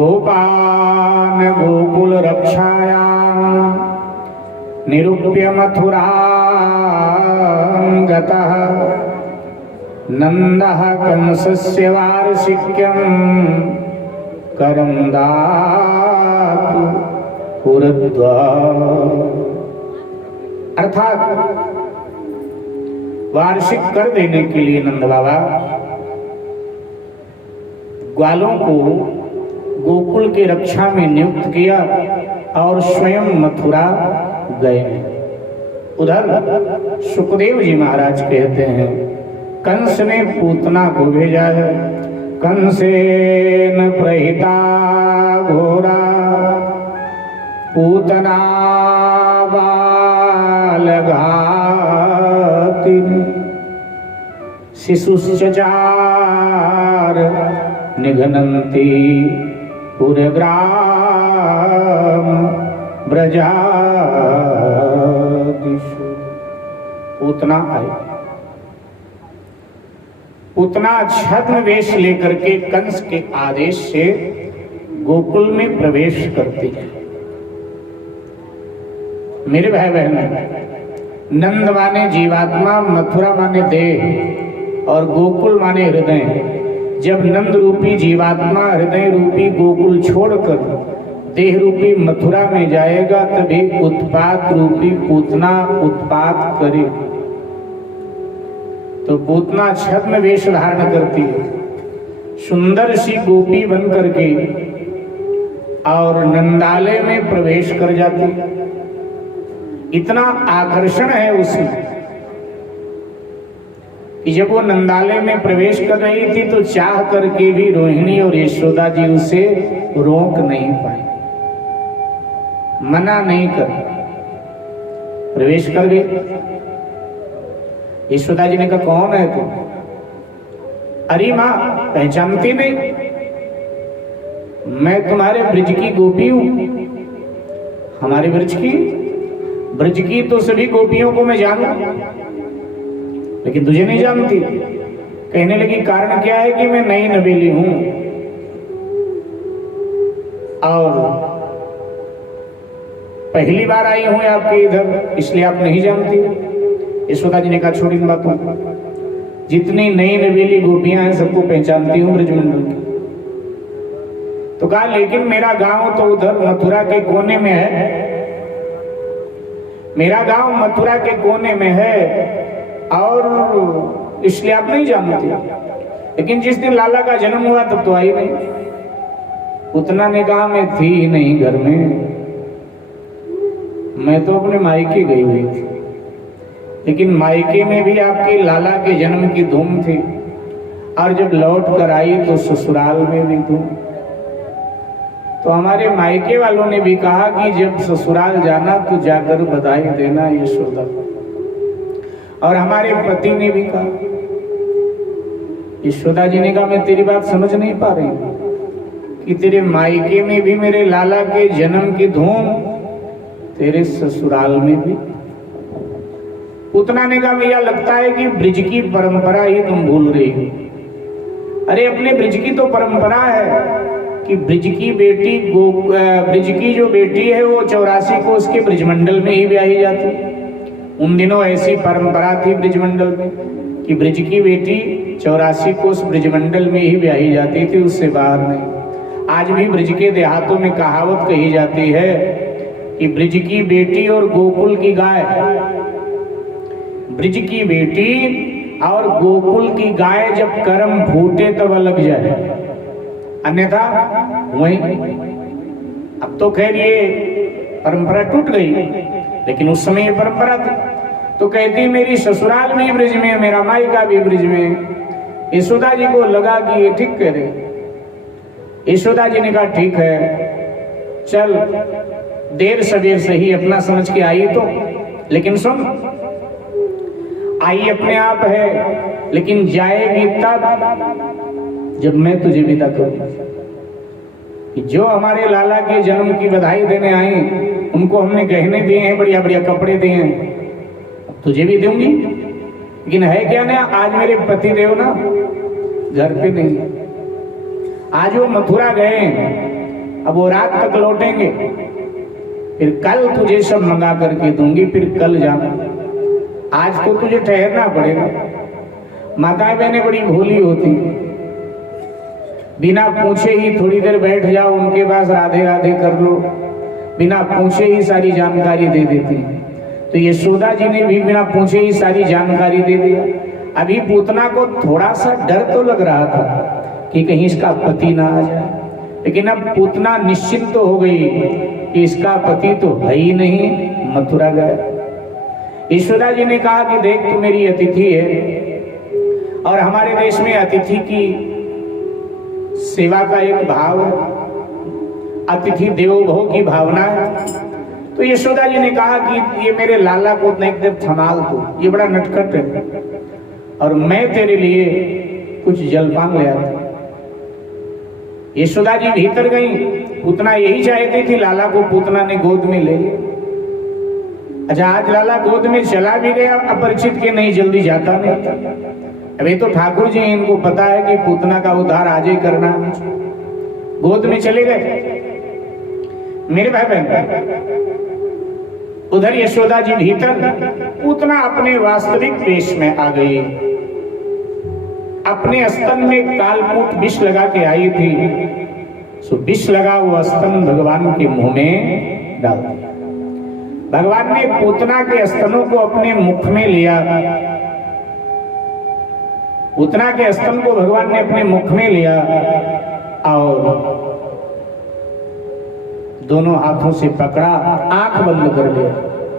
गोपान गोकुल रक्षायां निरूप्य मथुरां गतः नन्दः कंसस्य वार्षिक्यं करं दातु पुरद्वा। अर्थात वार्षिक कर देने के लिए नंद बाबा ग्वालों को गोकुल की रक्षा में नियुक्त किया और स्वयं मथुरा गए। उधर सुखदेव जी महाराज कहते हैं कंस ने पूतना को भेजा है। कंसेन प्रहिता घोरा पूतना बालघातिनी शिशुश्चचार निघ्नन्ति पुरग्राम ब्रजादिषु। पूतना आई। पूतना छद्म वेश लेकर के कंस के आदेश से गोकुल में प्रवेश करती है। मेरे भाई बहन, नंद माने जीवात्मा, मथुरा माने देह और गोकुल माने हृदय। जब नंद रूपी जीवात्मा हृदय रूपी गोकुल छोड़कर देह रूपी मथुरा में जाएगा तभी उत्पात रूपी पूतना उत्पात करे। तो पूतना छद्म वेश धारण करती है, सुंदर सी गोपी बन करके और नंदालय में प्रवेश कर जाती। इतना आकर्षण है उसमें कि जब वो नंदालय में प्रवेश कर रही थी तो चाह करके भी रोहिणी और यशोदा जी उसे रोक नहीं पाए, मना नहीं कर, प्रवेश कर गई। यशोदा जी ने कहा कौन है तू? अरे मां पहचानती नहीं, मैं तुम्हारे ब्रज की गोपी हूं। हमारे ब्रज की तो सभी गोपियों को मैं जानू, लेकिन तुझे नहीं जानती। कहने लगी कारण क्या है कि मैं नई नवेली हूं और पहली बार आई हूं आपके इधर, इसलिए आप नहीं जानती। यशोदा जी ने कहा छोड़ इन बातों को, जितनी नई नवेली गोपियां हैं सबको पहचानती हूं ब्रजमंडल की। तो कहा लेकिन मेरा गांव तो उधर मथुरा के कोने में है, मेरा गांव मथुरा के कोने में है और इसलिए आप नहीं जानते। लेकिन जिस दिन लाला का जन्म हुआ तब तो आई नहीं। पूतना ने कहा मैं थी ही नहीं घर में, मैं तो अपने मायके गई हुई थी। लेकिन मायके में भी आपके लाला के जन्म की धूम थी और जब लौट कर आई तो ससुराल में भी धूम। तो हमारे मायके वालों ने भी कहा कि जब ससुराल जाना तो जाकर बधाई देना यशोदा। और हमारे पति ने भी कहा, यशोदा जी ने कहा मैं तेरी बात समझ नहीं पा रही कि तेरे मायके में भी मेरे लाला के जन्म की धूम, तेरे ससुराल में भी। पूतना ने कहा भैया लगता है कि ब्रज की परंपरा ही तुम भूल रही हो। अरे अपने ब्रज की तो परंपरा है कि ब्रज की बेटी ब्रज की जो बेटी है वो 84 को उसके ब्रजमंडल में ही ब्याही जाती। उन दिनों ऐसी परंपरा थी ब्रजमंडल में कि ब्रज की बेटी 84 को उस ब्रजमंडल में ही ब्याही जाती थी, उससे बाहर नहीं। आज भी ब्रज के देहातों में कहावत कही जाती है कि ब्रज की बेटी और गोकुल की गाय, ब्रज की बेटी और गोकुल की गाय जब कर्म फूटे तब अलग जाए, अन्यथा वही। अब तो खैर ये परंपरा टूट गई, लेकिन उस समय ये परंपरा थी। तो कहती मेरी ससुराल भी ब्रज में, मेरा मायका भी ब्रज में। यशोदा जी को लगा कि ये ठीक कह रहे। यशोदा जी ने कहा ठीक है चल, देर सवेर से ही अपना समझ के आई तो, लेकिन सुन, आई अपने आप है लेकिन जाएगी तब जब मैं तुझे विदा करूं। जो हमारे लाला के जन्म की बधाई देने आई उनको हमने गहने दिए हैं, बढ़िया बढ़िया कपड़े दिए हैं, तुझे भी दूंगी। लेकिन है क्या ना, आज मेरे पति देव ना घर पे नहीं, आज वो मथुरा गए अब वो रात तक लौटेंगे, फिर कल तुझे सब मंगा करके दूंगी, फिर कल जाना, आज तो तुझे ठहरना पड़ेगा। माताएं बहनें बड़ी भोली होती, बिना पूछे ही थोड़ी देर बैठ जाओ उनके पास, राधे राधे कर लो, बिना पूछे ही सारी जानकारी दे देती। तो यशोदा जी ने भी बिना पूछे ही सारी जानकारी दे दिया। अभी पूतना को थोड़ा सा डर तो लग रहा था कि कहीं इसका पति ना आ जाए, लेकिन अब पूतना निश्चिंत तो हो गई कि इसका पति तो है ही नहीं, मथुरा गया। यशोदा जी ने कहा कि देख तू मेरी अतिथि है और हमारे देश में अतिथि की सेवा का एक भाव है, अतिथि देवो भव की भावना है। तो यशोदा जी ने कहा कि ये मेरे लाला को एकदम संभाल तू, ये बड़ा नटखट है और मैं तेरे लिए कुछ जलपान ले आता। यशोदा जी भीतर गई, पूतना यही चाहती थी लाला को पूतना ने गोद में ले लिया। अच्छा, आज लाला गोद में चला भी गया, अपरिचित के नहीं जल्दी जाता नहीं। अभी तो ठाकुर जी इनको पता है कि पूतना का उद्धार आज ही करना, गोद में चले गए। मेरे भाई बहन, उधर यशोदा जी भीतर, पूतना अपने वास्तविक देश में आ गई। अपने स्तन में कालकूट विष लगा के आई थी, सो विष लगा वो स्तन भगवान के मुंह में डाल दिया। भगवान ने पूतना के स्तनों को अपने मुख में लिया, पूतना के स्तन को भगवान ने अपने मुख में लिया और दोनों हाथों से पकड़ा, आंख बंद कर लिया।